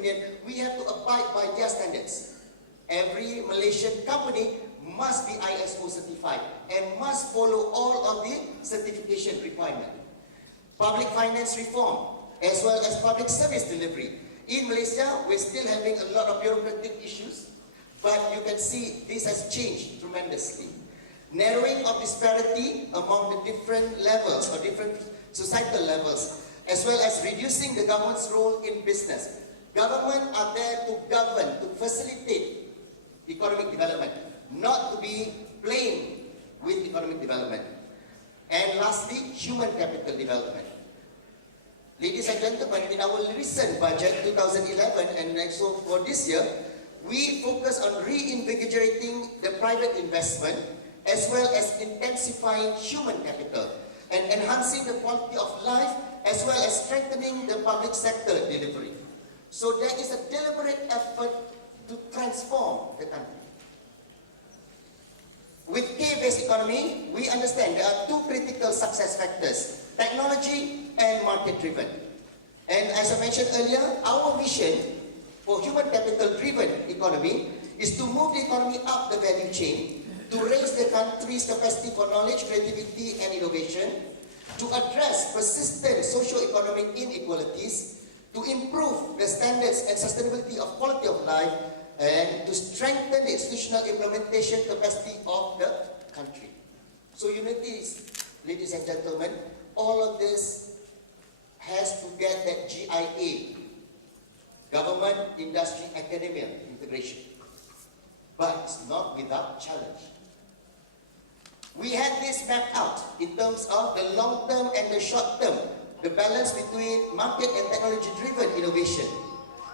Union, we have to abide by their standards. Every Malaysian company must be ISO certified and must follow all of the certification requirements. Public finance reform, as well as public service delivery. In Malaysia, we're still having a lot of bureaucratic issues, but you can see this has changed tremendously. Narrowing of disparity among the different levels or different societal levels, as well as reducing the government's role in business. Government are there to govern, to facilitate economic development, not to be playing with economic development. And lastly, human capital development. Ladies and gentlemen, in our recent budget, 2011, and also for this year, we focus on reinvigorating the private investment as well as intensifying human capital and enhancing the quality of life as well as strengthening the public sector delivery. So there is a deliberate effort to transform the country. With K-based economy, we understand there are two critical success factors: technology and market-driven. And as I mentioned earlier, our vision for human capital-driven economy is to move the economy up the value chain, to raise the country's capacity for knowledge, creativity, and innovation, to address persistent socio-economic inequalities, to improve the standards and sustainability of quality of life, and to strengthen the institutional implementation capacity of the country. So you notice, ladies and gentlemen, all of this has to get that GIA, government, industry, academia integration. But it's not without challenge. We had this mapped out in terms of the long term and the short term, the balance between market and technology-driven innovation.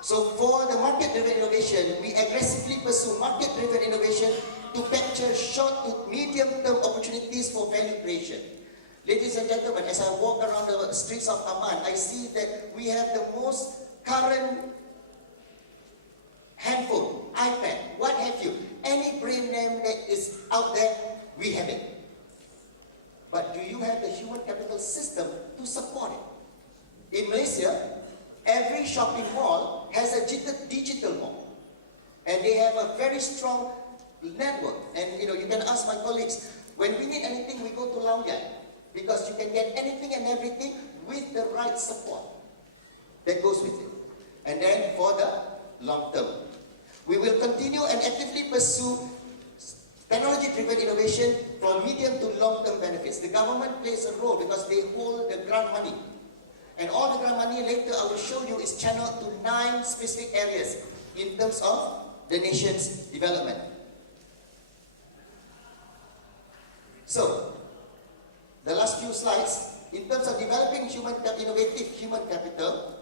So for the market-driven innovation, we aggressively pursue market-driven innovation to capture short to medium-term opportunities for value creation. Ladies and gentlemen, as I walk around the streets of Amman, I see that we have the most current handphone, iPad, what have you. Any brand name that is out there, we have it. But do you have the human capital system to support it? In Malaysia, every shopping mall has a digital mall. And they have a very strong network. And you can ask my colleagues, when we need anything, we go to Laoyan. Because you can get anything and everything with the right support that goes with it. And then for the long term, we will continue and actively pursue technology-driven innovation from medium to long-term benefits. The government plays a role because they hold the grant money. And all the grant money later I will show you is channeled to 9 specific areas in terms of the nation's development. So, the last few slides, in terms of developing innovative human capital,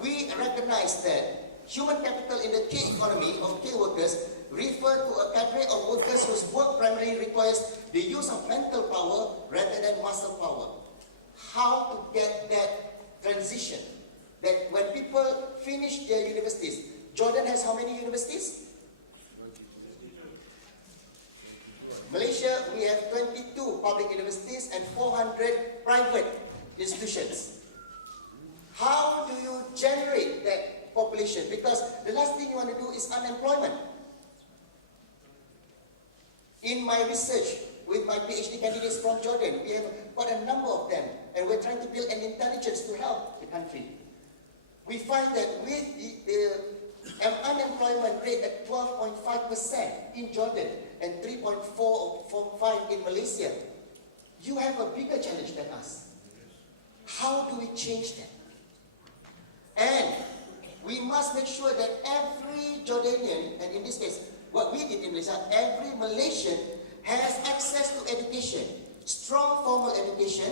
we recognize that human capital in the K economy of K workers refer to a cadre of workers whose work primarily requires the use of mental power rather than muscle power. How to get that transition? That when people finish their universities, Jordan has how many universities? Malaysia, we have 22 public universities and 400 private institutions. How do you generate that population? Because the last thing you want to do is unemployment. In my research with my PhD candidates from Jordan, we have got a number of them, and we're trying to build an intelligence to help the country. We find that with the unemployment rate at 12.5% in Jordan and 3.4 or 4.5 in Malaysia, you have a bigger challenge than us. How do we change that? And we must make sure that every Jordanian, and in this case, what we did in Malaysia, every Malaysian has access to education, strong formal education,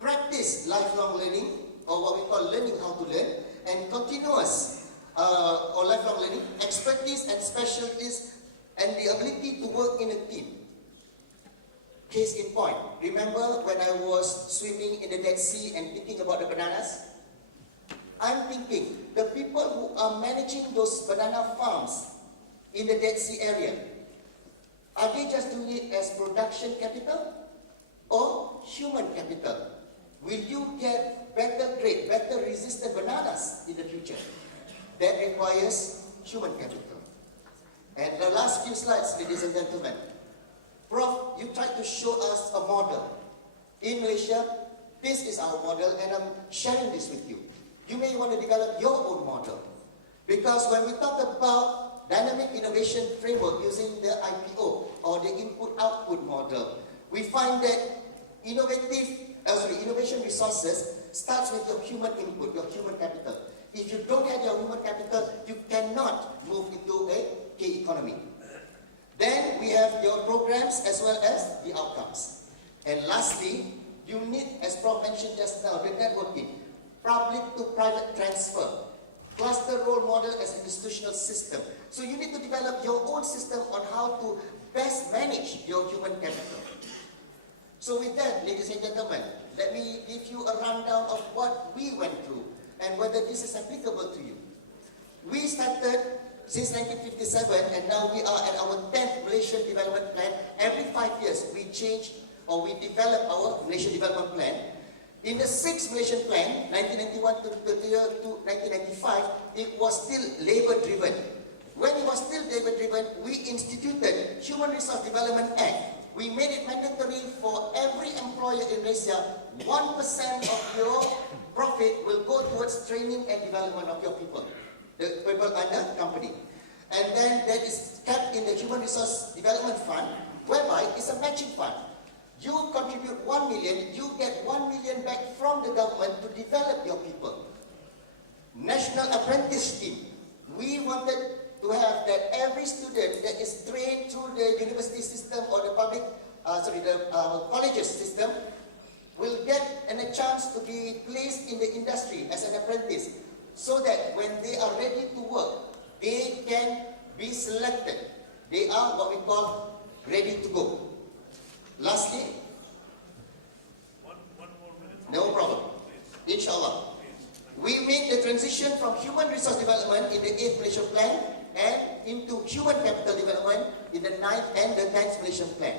practice lifelong learning, or what we call learning how to learn, and continuous or lifelong learning, expertise and specialties, and the ability to work in a team. Case in point, remember when I was swimming in the Dead Sea and thinking about the bananas? I'm thinking, the people who are managing those banana farms in the Dead Sea area, are they just doing it as production capital or human capital? Will you get better grade, better resistant bananas in the future? That requires requires human capital. And the last few slides, ladies and gentlemen. Prof, you tried to show us a model. In Malaysia, this is our model, and I'm sharing this with you. You may want to develop your own model. Because when we talk about dynamic innovation framework using the IPO, or the input-output model, we find that innovation resources starts with your human input, your human capital. If you don't have your human capital, you cannot move into a K economy. Then we have your programs as well as the outcomes. And lastly, you need, as Prof mentioned just now, the networking, public to private transfer, cluster role model as institutional system. So you need to develop your own system on how to best manage your human capital. So with that, ladies and gentlemen, let me give you a rundown of what we went through and whether this is applicable to you. We started since 1957, and now we are at our 10th Malaysian Development Plan. Every 5 years, we change or we develop our Malaysian Development Plan. In the 6th Malaysian Plan, 1991 to 1995, it was still labor-driven. When it was still labor-driven, we instituted Human Resource Development Act. We made it mandatory for every employer in Malaysia, 1% of your profit will go towards training and development of your people, the people under company. And then that is kept in the Human Resource Development Fund, whereby it's a matching fund. You contribute 1 million, you get 1 million back from the government to develop your people. National Apprentice Scheme. We wanted to have that every student that is trained through the university system or the colleges system will get a chance to be placed in the industry as an apprentice, so that when they are ready to work, they can be selected. They are what we call ready to go. Lastly, one more minute. no problem. Inshallah. We made the transition from human resource development in the 8th Malaysian Plan and into human capital development in the 9th and the 10th Malaysian Plan.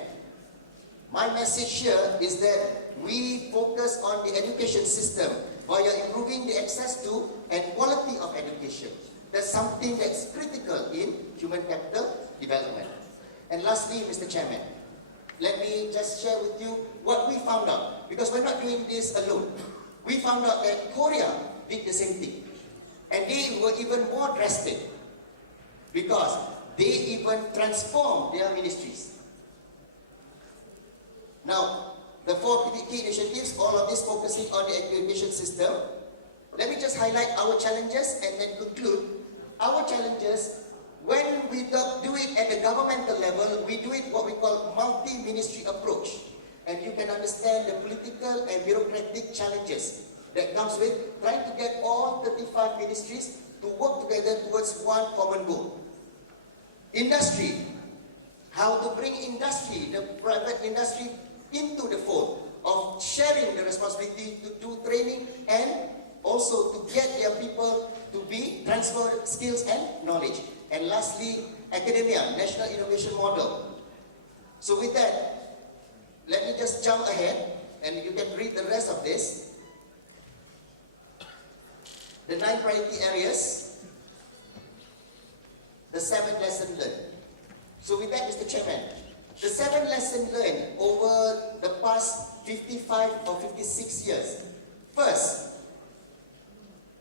My message here is that we focus on the education system via improving the access to and quality of education. That's something that's critical in human capital development. And lastly, Mr. Chairman, let me just share with you what we found out, because we're not doing this alone. We found out that Korea did the same thing, and they were even more drastic, because they even transformed their ministries. Now, the 4 key initiatives, all of this focusing on the education system. Let me just highlight our challenges and then conclude. Our challenges, when we do it at the governmental level, we do it what we call multi-ministry approach. And you can understand the political and bureaucratic challenges that comes with trying to get all 35 ministries to work together towards one common goal. Industry, how to bring industry, the private industry, into the fold of sharing the responsibility to do training and also to get their people to be transfer skills and knowledge. And lastly, academia, national innovation model. So with that, let me just jump ahead and you can read the rest of this. The 9 priority areas, the 7 lessons learned. So with that, Mr. Chairman, the 7 lessons learned over the past 55 or 56 years. First,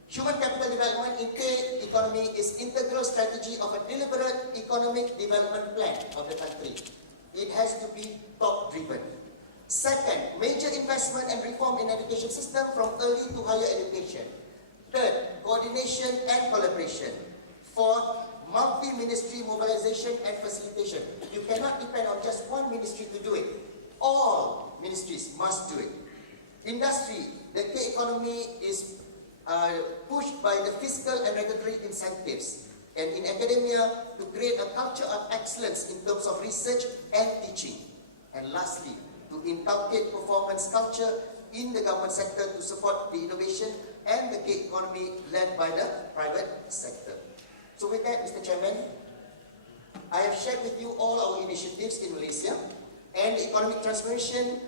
human capital development in K economy is integral strategy of a deliberate economic development plan of the country. It has to be top-driven. Second, major investment and reform in education system from early to higher education. Third, coordination and collaboration. Fourth, multi-ministry mobilization and facilitation. You cannot depend on just one ministry to do it. All ministries must do it. Industry, the K economy is pushed by the fiscal and regulatory incentives. And in academia, to create a culture of excellence in terms of research and teaching. And lastly, to inculcate performance culture in the government sector to support the innovation and the K economy led by the private sector. So with that, Mr. Chairman, I have shared with you all our initiatives in Malaysia and the economic transformation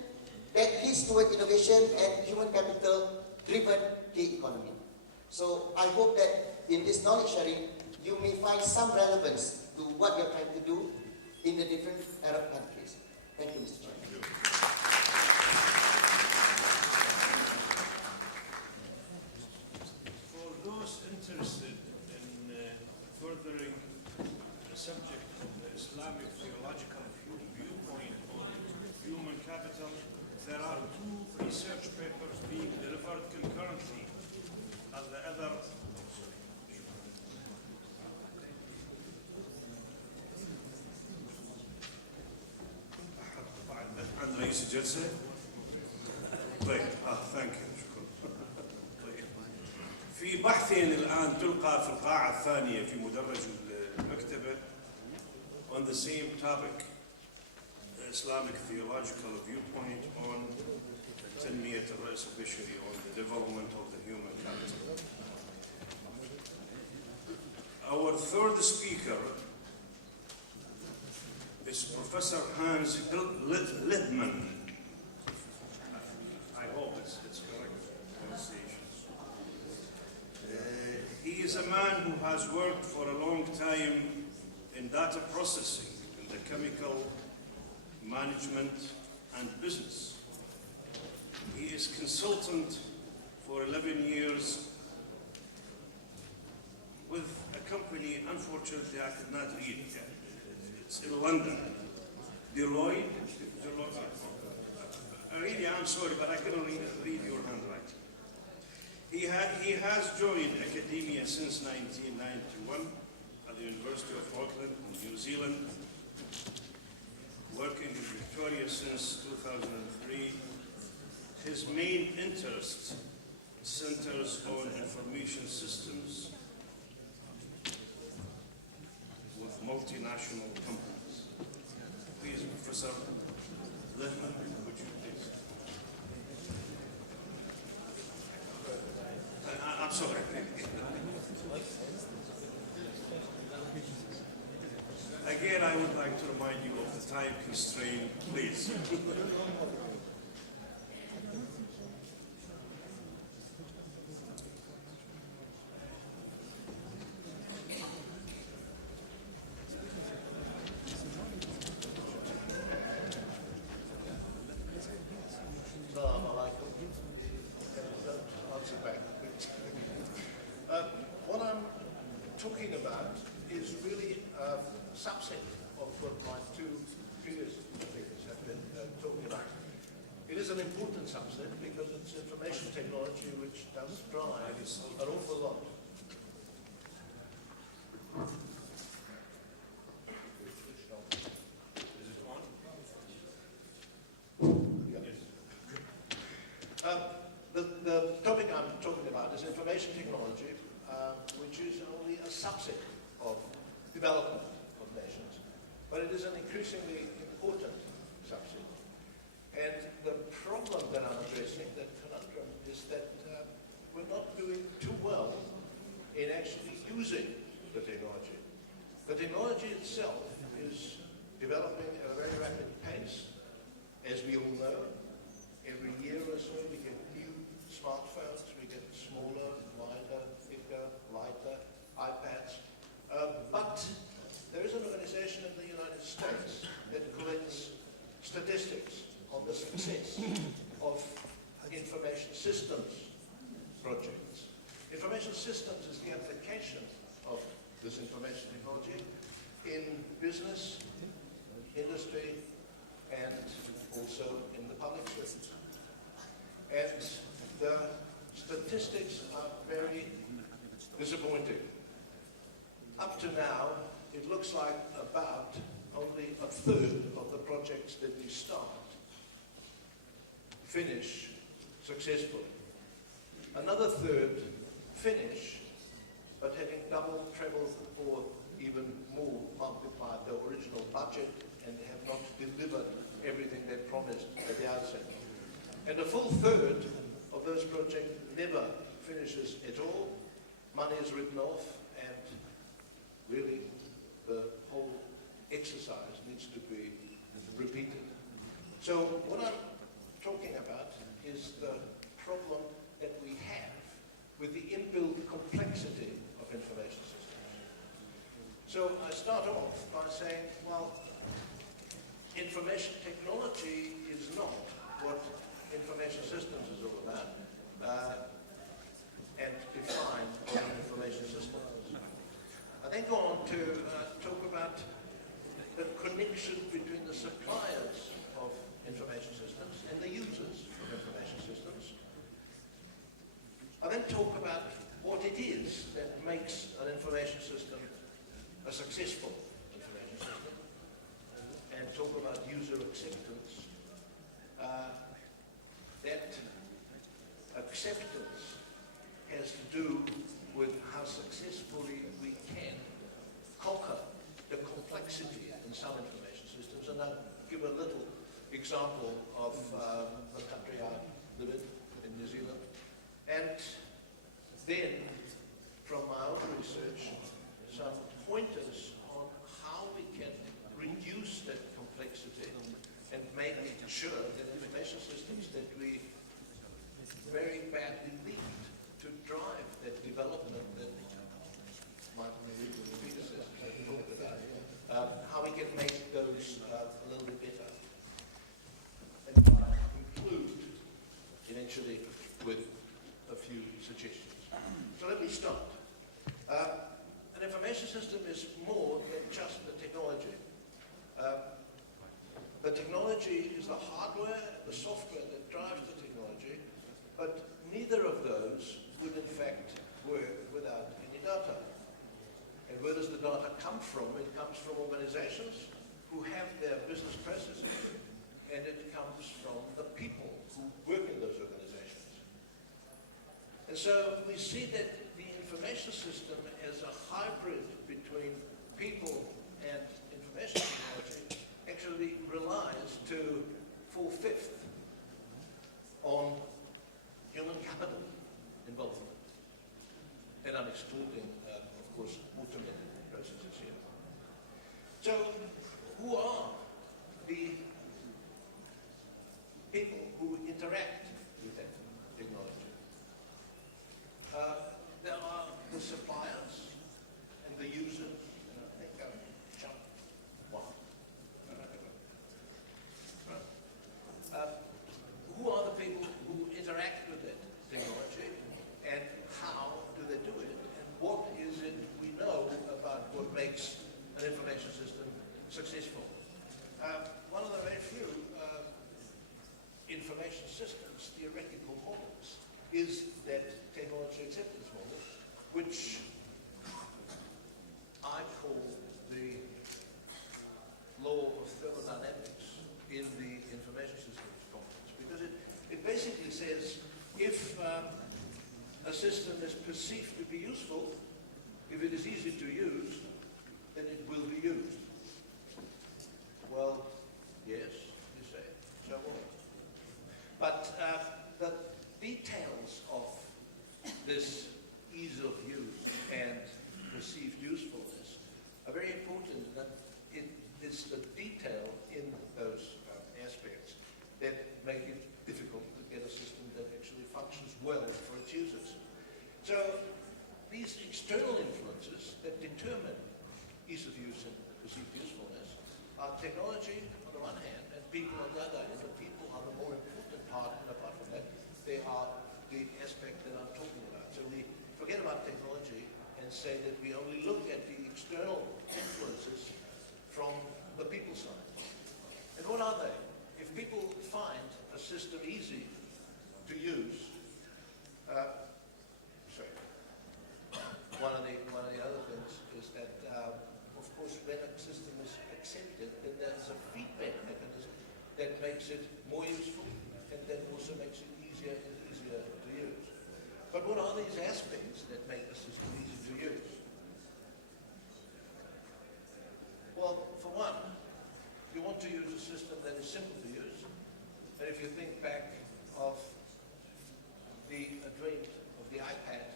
that leads toward innovation and human capital driven K economy. So I hope that in this knowledge sharing, you may find some relevance to what you're trying to do in the different Arab countries. Thank you, Mr. Chairman. For those interested in furthering the subject of the Islamic theological viewpoint on human capital, there are 2 research papers being delivered concurrently at the other. عند رئيس الجلسة. طيب ثانك يو شكرا. طيب في بحثين الآن تلقى في القاعة الثانية في مدرج المكتبة on the same topic, Islamic theological viewpoint on تنمية الرأس البشري, on the development of the human capital. Our third speaker is Professor Hans Lidman. I hope it's correct pronunciation. He is a man who has worked for a long time in data processing, in the chemical management and business. He is consultant for 11 years with a company, unfortunately I could not read it. It's in London. Deloitte. Really, I'm sorry, but I couldn't read your handwriting. He has joined academia since 1991 at the University of Auckland in New Zealand, working in Victoria since 2003. His main interest centers on information systems with multinational companies. Please, Professor Lidman, would you please? I'm sorry. Again, I would like to remind you of the time constraint, please. What I'm talking about is really a subset of what my 2 previous speakers have been talking about. It is an important subset because it's information technology which does drive an awful lot. Is it on? The topic I'm talking about is information technology, which is only a subset of development of nations, but it is an increasingly important subset. And the problem that I'm addressing, that conundrum, is that we're not doing too well in actually using the technology. The technology itself is developing at a very rapid pace. As we all know, every year or so we get new smartphones, we get smaller, wider, thicker, lighter iPads. But there is an organization in the United States that collects statistics on the success of information systems projects. Information systems is the application of this information technology in business, industry, and also in the public service. And the statistics are very disappointing. Up to now, it looks like about only a third of the projects that we start finish successfully. Another third finish, but having double, treble, or even more multiplied the original budget and have not delivered everything they promised at the outset. And a full third of those projects never finishes at all. Money is written off, and really the whole exercise needs to be repeated. So what I'm talking about is the problem that we have with the inbuilt complexity of information systems. So I start off by saying, well, information technology is not what information systems is all about, and define what an information system is. I then go on to talk about the connection between the suppliers of information systems and the users of information systems. I then talk about what it is that makes an information system a successful information system, and talk about user acceptance. That acceptance has to do with how successfully we can conquer the complexity in some information systems. And I'll give a little example of the country I live in New Zealand. And then, from my own research, some pointers on how we can reduce that complexity and make sure that information systems that we very badly need to drive that development that my predecessors have talked about, how we can make those a little bit better. And I conclude eventually with a few suggestions. So let me start. An information system is more than just the technology. The technology is the hardware and the software that drives the technology, but neither of those would in fact work without any data. And where does the data come from? It comes from organizations who have their business processes, and it comes from the people who work in those organizations. And so we see that the information system as a hybrid between people and information technology actually relies to 4/5 on human capital involvement. And I'm excluding, of course, automated processes here. So who are the people who interact with that technology? There are the suppliers and the users, and I think I've jumped one. Who are the people who interact with that technology, and how do they do it, and what is it we know about what makes an information system successful? One of the very few information systems theoretical models is that technology acceptance model, which I call the law of thermodynamics in the information systems context, because it basically says if a system is perceived to be useful, if it is easy to use, then it will be used. Well, yes, you say, so what? But the details of this ease of use and perceived usefulness are very important. That it is the detail in those aspects that make it difficult to get a system that actually functions well for its users. So these external influences that determine ease of use and perceived usefulness are technology on the one hand and people on the other. And the people are the more important part, and apart from that, they are the aspect that I'm talking about. So we forget about technology and say that we only look at the external influences from the people side. And what are they? If people find a system easy to use, one of the other things is that, of course, when a system is accepted, then there's a feedback mechanism that makes it more useful and then also makes it easier and easier to use. But what are these aspects that make a system easy to use? Well, for one, you want to use a system that is simple to use. And if you think back of the advent of the iPad,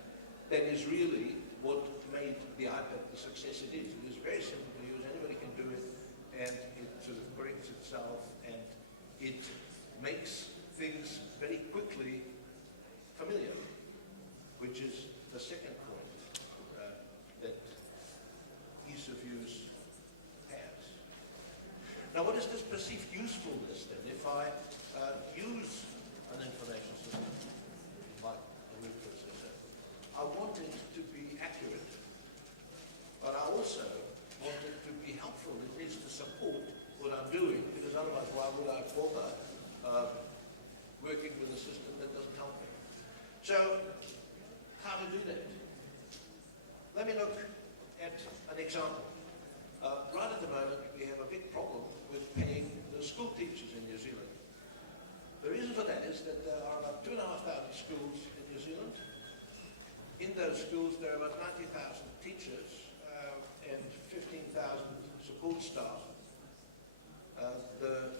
that is really what made the iPad the success it is. It is very simple to use, anybody can do it, and it sort of corrects itself, and it makes things very quickly familiar, which is the second point, that ease of use Now, what is this perceived usefulness then? If I use an information system like a word processor, I want it to be accurate, but I also want it to be helpful. It needs to support what I'm doing, because otherwise why would I bother working with a system that doesn't help me? So, how to do that? Let me look at an example. Right at the moment, we have a big problem with paying the school teachers in New Zealand. The reason for that is that there are about 2,500 schools in New Zealand. In those schools, there are about 90,000 teachers and 15,000 support staff. The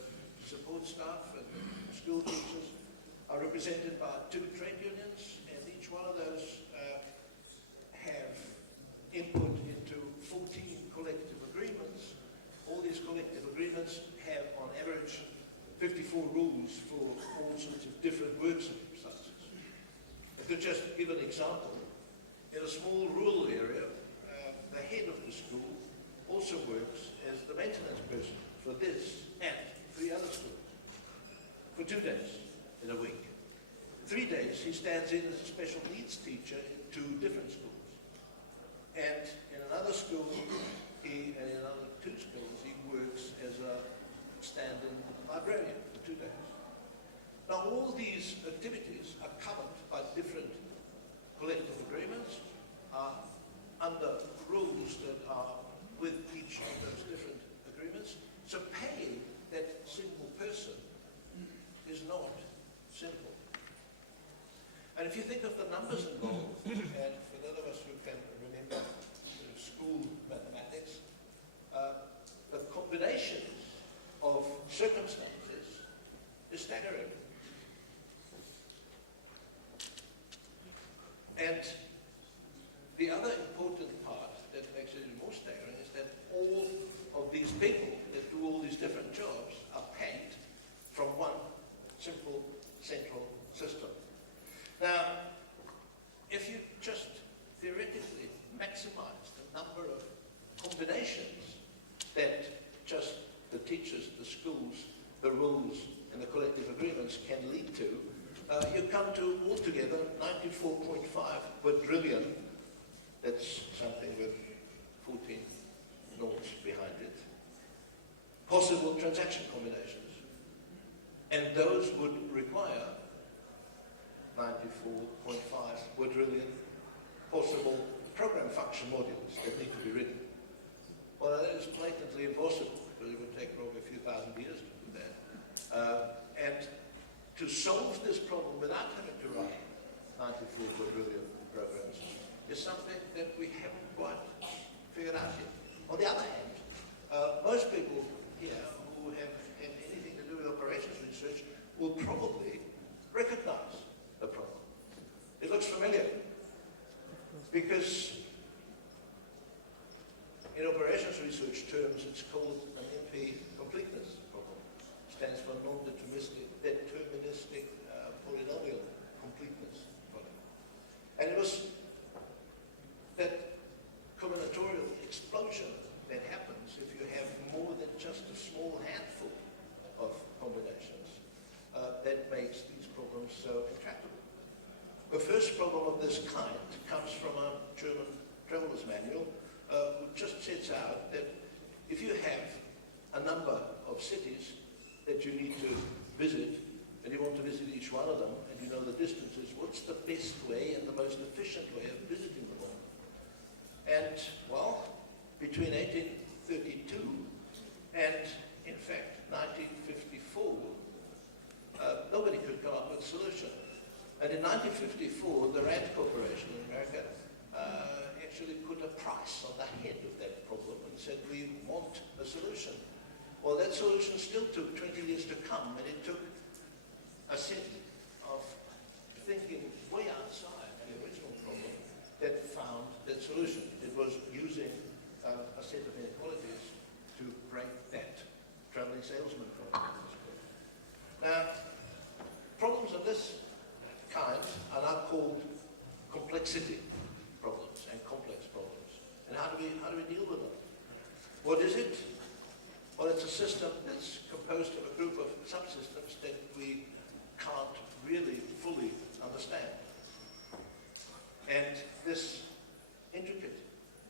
support staff and school teachers are represented by 2 trade unions, and each one of those have input into 14 collective agreements. All these collective agreements have, on average, 54 rules for all sorts of different work circumstances. To just give an example, in a small rural area, the head of the school also works as the maintenance person for this and 3 other schools for 2 days in a week. 3 days he stands in as a special needs teacher in 2 different schools. And in another school, and in another 2 schools, he works as a stand-in librarian for 2 days. Now, all these activities are covered by different collective agreements, under rules that are with each of those different agreements. So paying that single person is not simple. And if you think of the numbers involved, and for those of us who can remember school mathematics, the combinations of circumstances is staggering. And the other important part that makes it even more staggering is that all of these people that do all these different jobs are paid from one simple central system. Now, if you just theoretically maximize the number of combinations that just the teachers, the schools, the rules, and the collective agreements can lead to, you come to altogether 94.5 quadrillion. That's something with 14 noughts behind it. Possible transaction combinations. And those would require 94.5 quadrillion possible program function modules that need to be written. Well, that is blatantly impossible, because it would take probably a few thousand years to do that. And to solve this problem without having to write 94 quadrillion programs is something that we haven't quite figured out yet. On the other hand, most people here who have anything to do with operations research will probably recognize the problem. It looks familiar, because in operations research terms, it's called an MP completeness problem. It stands for non-deterministic polynomial completeness problem. And it was that combinatorial explosion that happens if you have more than just a small handful of combinations that makes these problems so intractable. The first problem of this kind comes from a German traveler's manual, who just sets out that if you have a number of cities that you need to visit, and you want to visit each one of them, and you know the distances, what's the best way and the most efficient way of visiting them all? And, well, between 1832 and, in fact, 1954, nobody could come up with a solution. And in 1954, the Rand Corporation in America actually put a price on the head of that problem and said, we want a solution. Well, that solution still took 20 years to come, and it took a set of thinking way outside the original problem that found that solution. It was using a set of inequalities to break that traveling salesman problem. Now, problems of this kind are now called complexity problems and complex problems. And how do we deal with them? What is it? Well, it's a system that's composed of a group of subsystems that we can't really fully understand. And this intricate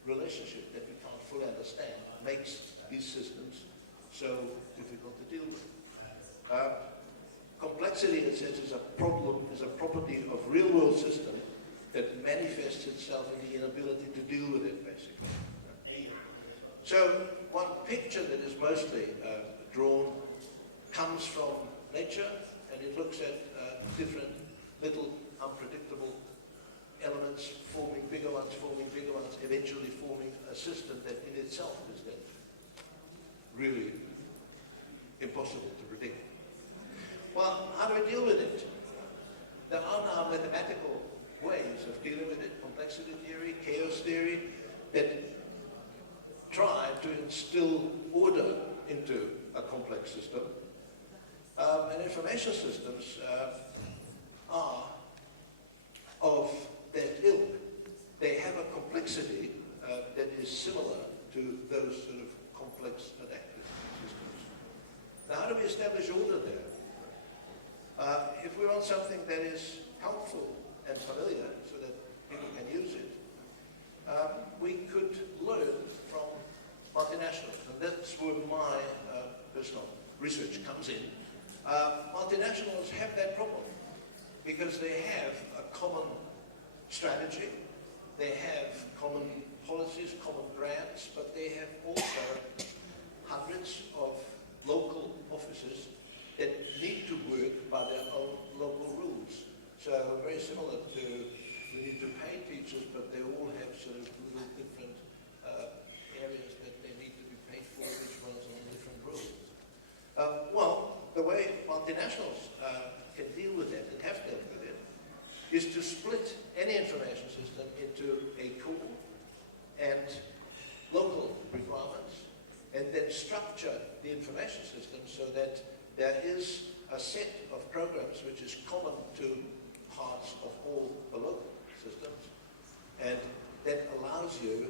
relationship that we can't fully understand makes these systems so difficult to deal with. Complexity, it says, is a property of real-world system that manifests itself in the inability to deal with it, basically. So one picture that is mostly drawn comes from nature, and it looks at different little unpredictable elements forming bigger ones, eventually forming a system that in itself is then really impossible to predict. Well, how do we deal with it? There are now mathematical ways of dealing with it, complexity theory, chaos theory, that try to instill order into a complex system. And information systems are of that ilk. They have a complexity that is similar to those sort of complex adaptive systems. Now, how do we establish order there? If we want something that is helpful and familiar so that people can use it, we could learn from multinationals, and that's where my personal research comes in. Multinationals have that problem because they have a common strategy, they have common policies, common grants, but they have also hundreds of local offices that need to work by their own local rules. So very similar to, we need to pay teachers, but they all have sort of little different areas that they need to be paid for, which runs on different rules. Well, the way multinationals can deal with that and have dealt with it is to split any information system into a core and local requirements, and then structure the information system so that there is a set of programs which is common to parts of all the local systems, and that allows you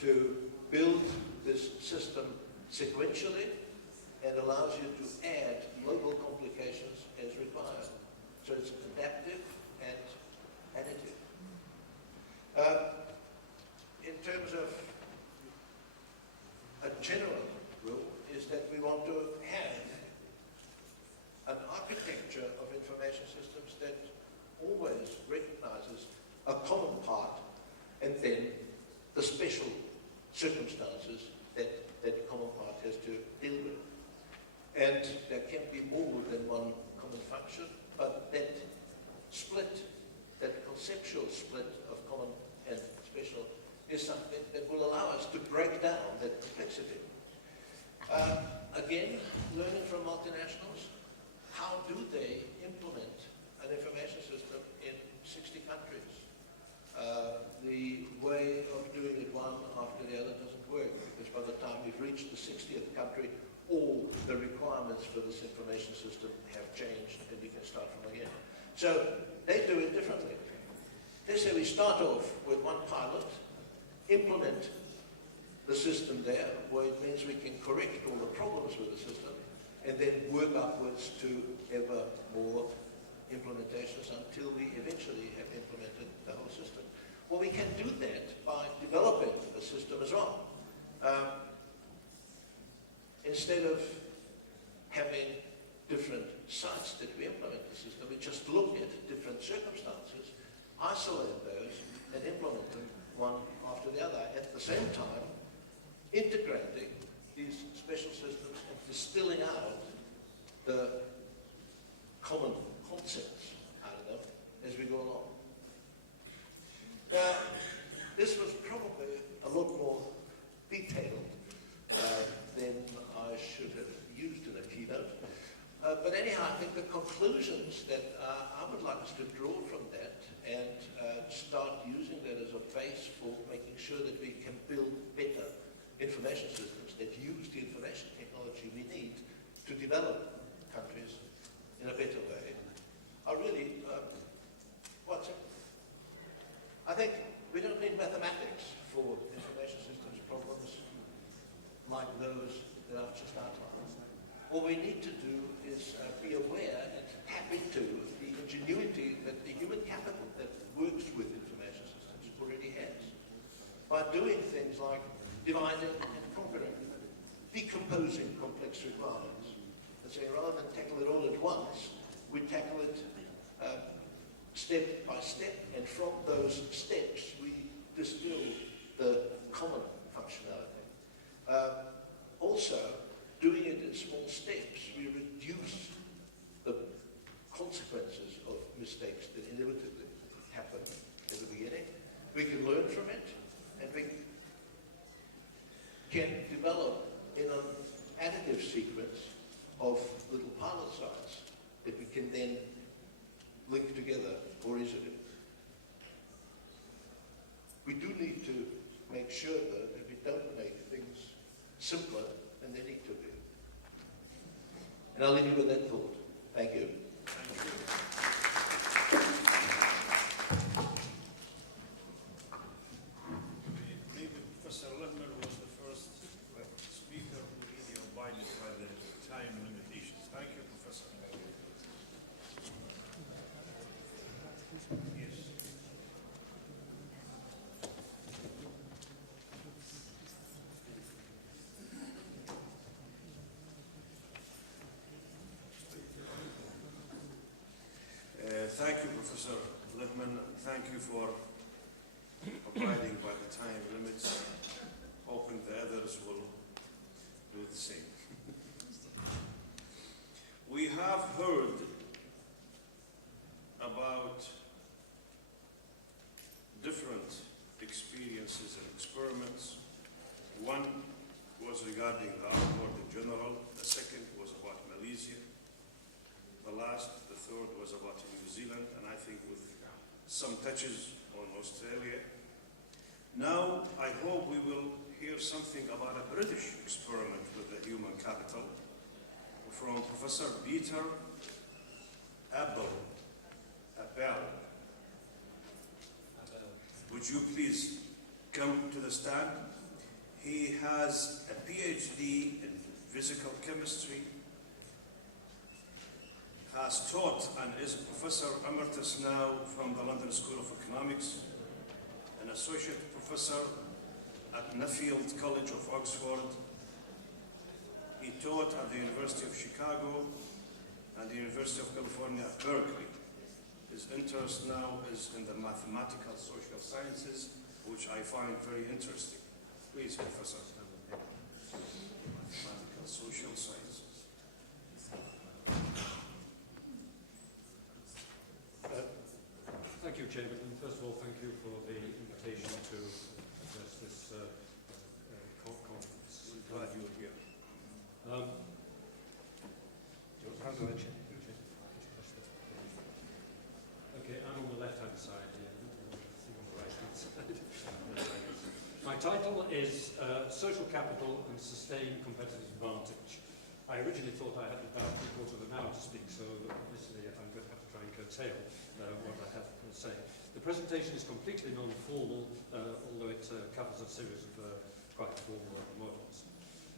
to build this system sequentially and allows you to add local complications as required. So it's adaptive and additive. In terms of a general rule is that we want to have an architecture of information systems that always recognizes a common part and then the special circumstances that that common part has to deal with. And there can be more than one common function, but that split, that conceptual split of common and special is something that will allow us to break down that complexity. Again, learning from multinationals, how do they implement an information system in 60 countries? The way of doing it one after the other doesn't work, because by the time we've reached the 60th country, all the requirements for this information system have changed and we can start from again. So they do it differently. They say we start off with one pilot, implement the system there, where it means we can correct all the problems with the system, and then work upwards to ever more implementations until we eventually have implemented the whole system. Well, we can do that by developing a system as well. Instead of having different sites that we implement the system, we just look at different circumstances, isolate those, and implement them one after the other. At the same time, integrating these special systems and distilling out the common concepts out of them as we go along. Now, this was probably a lot more detailed than I should have used in a keynote. But anyhow, I think the conclusions that I would like us to draw from that and start using that as a base for making sure that we can build better information systems that use the information technology we need to develop countries in a better way are really quite simple. I think we don't need mathematics for information systems problems like those that I've just what we need to do is be aware and tap into the ingenuity that the human capital that works with information systems already has. By doing things like dividing and conquering, decomposing complex requirements, and saying rather than tackle it all at once, we tackle it step by step, and from those steps we distill the common functionality. Also, doing it in small steps, we reduce the consequences of mistakes that inevitably happen at the beginning. We can learn from it, and we can develop in an additive sequence of little pilot sites that we can then link together more easily. We do need to make sure, though, that we don't make things simpler than they need to be. And I'll leave you with that thought. Thank you. Maybe Professor Lehmer was the first speaker who really abided by the time limitations. Thank you, Professor. Yes. Thank you, Professor Lehman. Thank you for abiding by the time limits. Hoping the others will do the same. We have heard about different experiences and experiments. One was regarding the outward in general. The second was about Malaysia. The third was about New Zealand, and I think with some touches on Australia. Now, I hope we will hear something about a British experiment with the human capital from Professor Peter Appel. Would you please come to the stand? He has a PhD in physical chemistry, has taught and is a professor emeritus now from the London School of Economics, an associate professor at Nuffield College of Oxford. He taught at the University of Chicago and the University of California at Berkeley. His interest now is in the mathematical social sciences, which I find very interesting. Please, Professor. Mathematical social sciences. Thank you, Chairman. And first of all, thank you for the invitation to address this conference. I'm glad you're here. How do I change? Okay, I'm on the left-hand side here. On the right-hand side. My title is Social Capital and Sustained Competitive Advantage. I originally thought I had about 3/4 of an hour to speak, so obviously I'm going to have to try and curtail what I have to say. The presentation is completely non-formal, although it covers a series of quite formal models.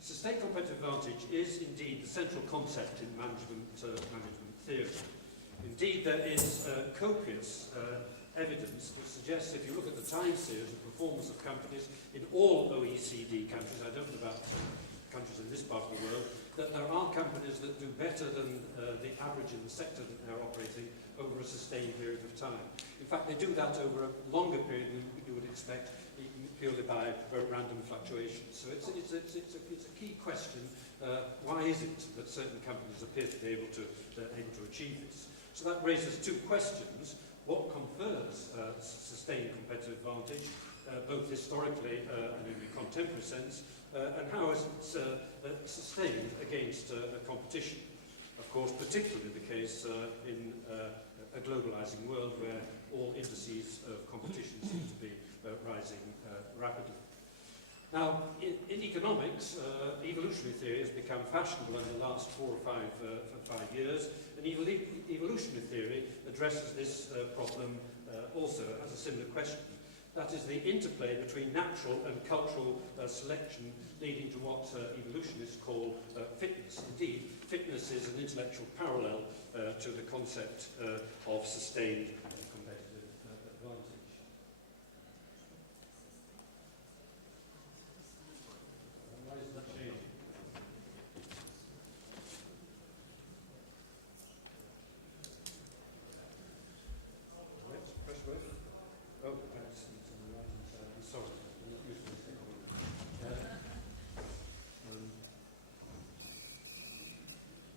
Sustained competitive advantage is indeed the central concept in management theory. Indeed, there is copious evidence that suggests, if you look at the time series of performance of companies in all OECD countries, I don't know about countries in this part of the world, that there are companies that do better than the average in the sector that they're operating over a sustained period of time. In fact, they do that over a longer period than you would expect, purely by random fluctuations. So it's a key question. Why is it that certain companies appear to be able to achieve this? So that raises two questions. What confers sustained competitive advantage, both historically and in the contemporary sense, and how is it sustained against competition? Of course, particularly the case in a globalizing world where all indices of competition seem to be rising rapidly. Now, in economics, evolutionary theory has become fashionable in the last 4 or 5 years, and evolutionary theory addresses this problem also as a similar question. That is the interplay between natural and cultural selection, leading to what evolutionists call fitness. Indeed, fitness is an intellectual parallel to the concept of sustained competitive advantage. Why is that changing? Press word. Oh, that's it's on the right hand side. I'm sorry, I'm not used to this thing.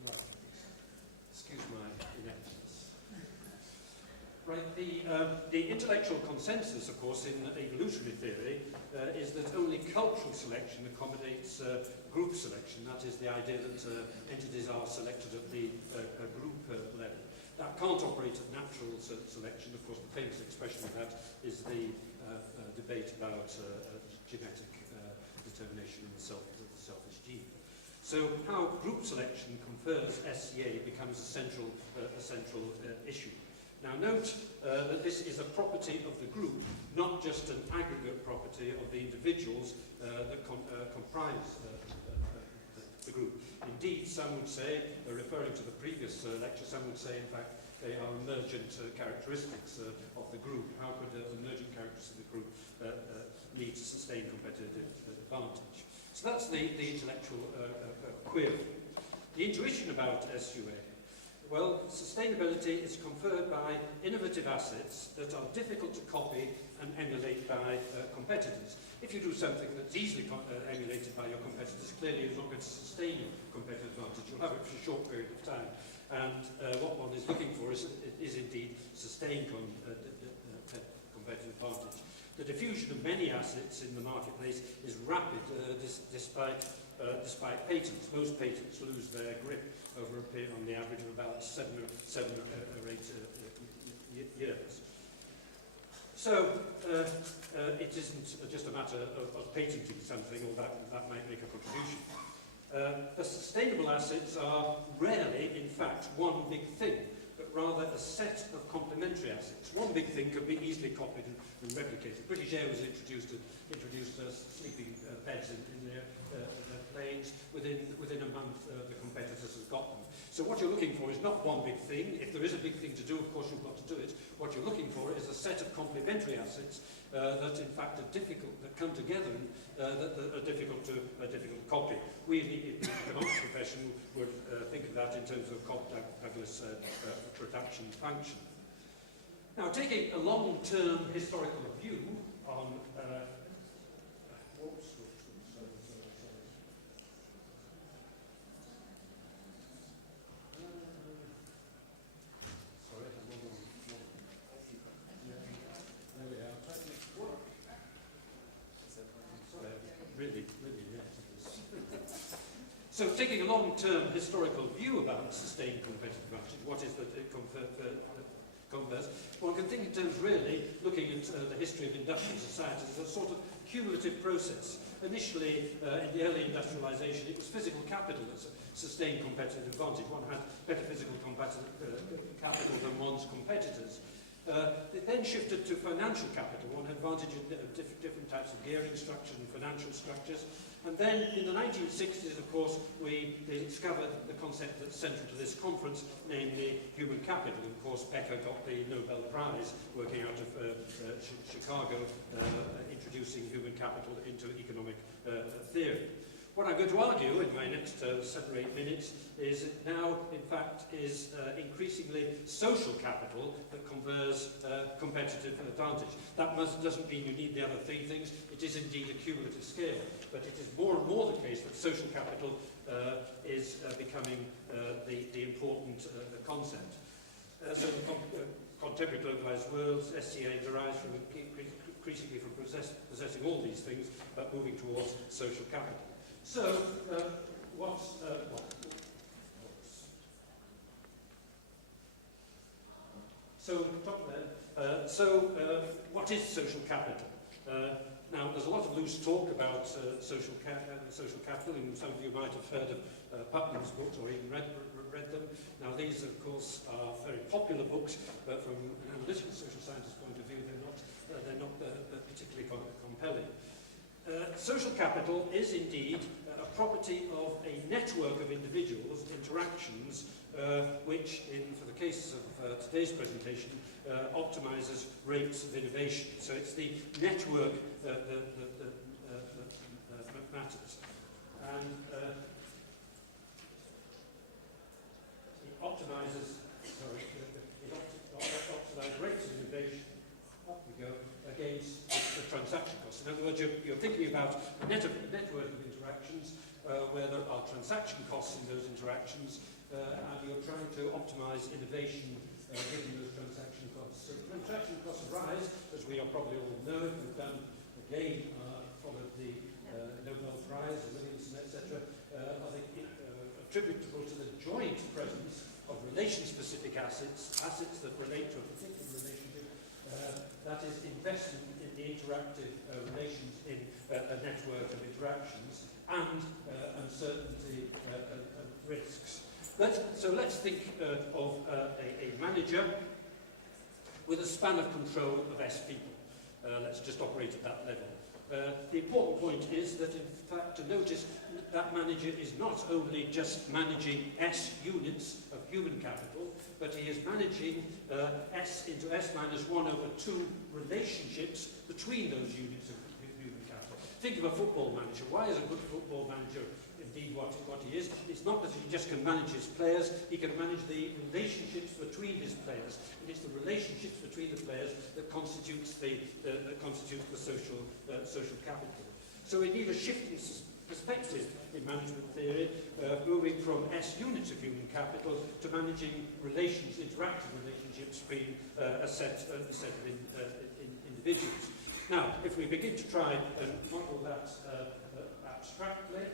Right. Excuse my ineptness. Right, the intellectual consensus, of course, in evolutionary theory is that only cultural selection accommodates group selection. That is the idea that entities are selected at the group level. That can't operate at natural selection. Of course, the famous expression of that is the debate about genetic determination in the selfish gene. So how group selection confers SCA becomes a central issue. Now note that this is a property of the group, not just an aggregate property of the individuals that comprise the group. Indeed, some would say, referring to the previous lecture, some would say, in fact, they are emergent characteristics of the group. How could emergent characteristics of the group lead to sustained competitive advantage? So that's the intellectual query. The intuition about SUA. Well, sustainability is conferred by innovative assets that are difficult to copy and emulate by competitors. If you do something that's easily emulated by your competitors, clearly you're not going to sustain your competitive advantage. You'll have it for a short period of time. And what one is looking for is indeed sustained competitive advantage. The diffusion of many assets in the marketplace is rapid despite patents. Most patents lose their grip over a period on the average of about 7 or 8 years. So it isn't just a matter of patenting something, or that might make a contribution. The sustainable assets are rarely, in fact, one big thing, but rather a set of complementary assets. One big thing could be easily copied and replicated. British Air was introduced sleeping beds in their planes. Within a month, the competitors have got them. So what you're looking for is not one big thing. If there is a big thing to do, of course you've got to do it. What you're looking for is a set of complementary assets that, in fact, are difficult, that come together and that are difficult to copy. We in the economics profession would think of that in terms of Douglas production function. Now, taking a long-term historical view on So taking a long-term historical view about sustained competitive advantage, what is that it confers? One can think in terms really looking at the history of industrial societies as a sort of cumulative process. Initially, in the early industrialization, it was physical capital that sustained competitive advantage. One had better physical capital than one's competitors. It then shifted to financial capital, one advantage in different types of gearing structures and financial structures. And then in the 1960s, of course, we discovered the concept that's central to this conference, namely human capital. And of course, Becker got the Nobel Prize working out of Chicago, introducing human capital into economic theory. What I'm going to argue in my next 7 or 8 minutes is it now, in fact, is increasingly social capital that confers competitive advantage. That doesn't mean you need the other 3 things. It is indeed a cumulative scale, but it is more and more the case that social capital is becoming the important concept. So the contemporary globalized worlds, SCA derives from increasingly from possessing all these things, but moving towards social capital. So, what is social capital? Now, there's a lot of loose talk about social capital, and some of you might have heard of Putnam's books or even read them. Now, these, of course, are very popular books, but from an analytical social scientist point of view, they're not particularly compelling. Social capital is indeed a property of a network of individuals' interactions, which, for the cases of today's presentation, optimizes rates of innovation. So it's the network that matters. And it optimizes rates of innovation, up we go, against the transaction costs. In other words, you're thinking about a network of interactions where there are transaction costs in those interactions, and you're trying to optimize innovation given those transaction costs. So transaction costs rise, as we probably all know, if we've done, again, followed the Nobel Prize, Williamson, etc., I think attributable to the joint presence of relation-specific assets that relate to a particular relationship, that is investment in the interactive relations in a network of interactions, and uncertainty and risks. So let's think of a manager with a span of control of S people. Let's just operate at that level. The important point is that, in fact, to notice that manager is not only just managing S units of human capital, but he is managing S into S minus 1 over 2 relationships between those units of human capital. Think of a football manager. Why is a good football manager indeed what he is? It's not that he just can manage his players, he can manage the relationships between his players. And it's the relationships between the players that constitutes the social capital. So we need a shifting perspective in management theory, moving from S units of human capital to managing interactive relationships between a set of individuals. Now, if we begin to try and model that abstractly,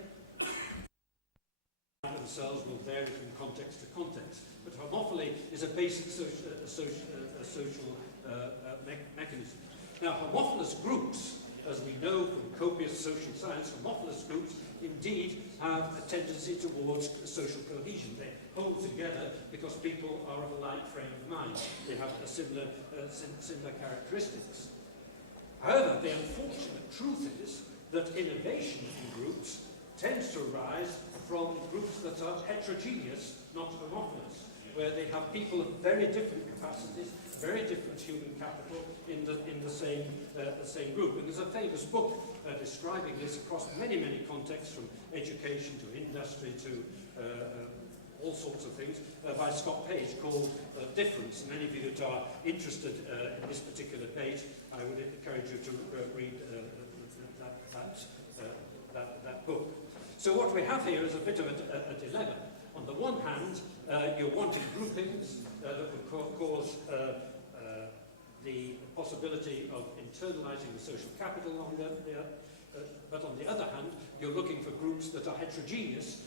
themselves will vary from context to context, but homophily is a basic social mechanism. Now, homophilous groups, as we know from copious social science, homophilous groups indeed have a tendency towards social cohesion. They hold together because people are of a like frame of mind. They have a similar characteristics. However, the unfortunate truth is that innovation in groups tends to arise from groups that are heterogeneous, not homophilous, where they have people of very different capacities, very different human capital in the same group. And there's a famous book describing this across many contexts, from education to industry to all sorts of things, by Scott Page, called Difference. And any of you that are interested in this particular debate, I would encourage you to read that book. So what we have here is a bit of a dilemma. On the one hand, you're wanting groupings that would cause the possibility of internalizing the social capital, but on the other hand, you're looking for groups that are heterogeneous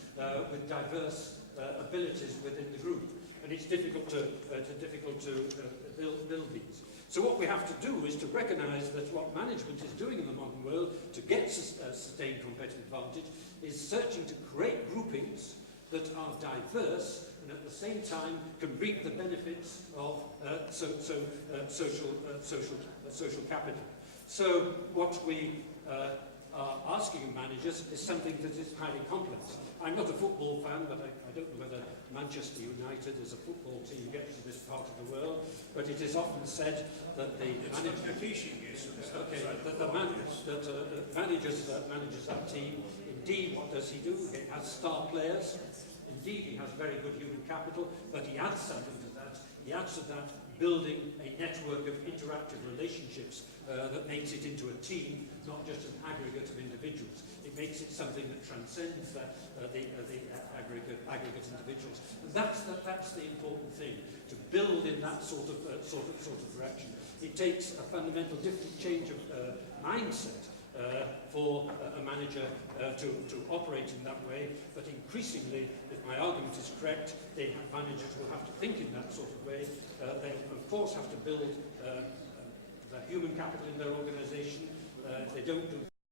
with diverse abilities within the group. And it's difficult to build these. So what we have to do is to recognize that what management is doing in the modern world to get sustained competitive advantage is searching to create groupings that are diverse and at the same time can reap the benefits of social capital. So what we are asking of managers is something that is highly complex. I'm not a football fan, but I don't know whether Manchester United as a football team gets to this part of the world, but it is often said that the manages that team. Indeed, what does he do? He has star players. Indeed, he has very good human capital, but he adds something to that. He adds to that building a network of interactive relationships that makes it into a team, not just an aggregate of individuals. It makes it something that transcends the aggregate individuals. And that's the important thing, to build in that sort of direction. It takes a fundamental different change of mindset for a manager to operate in that way, but increasingly, if my argument is correct, managers will have to think in that sort of way. They, of course, have to build the human capital in their organisation. If they don't do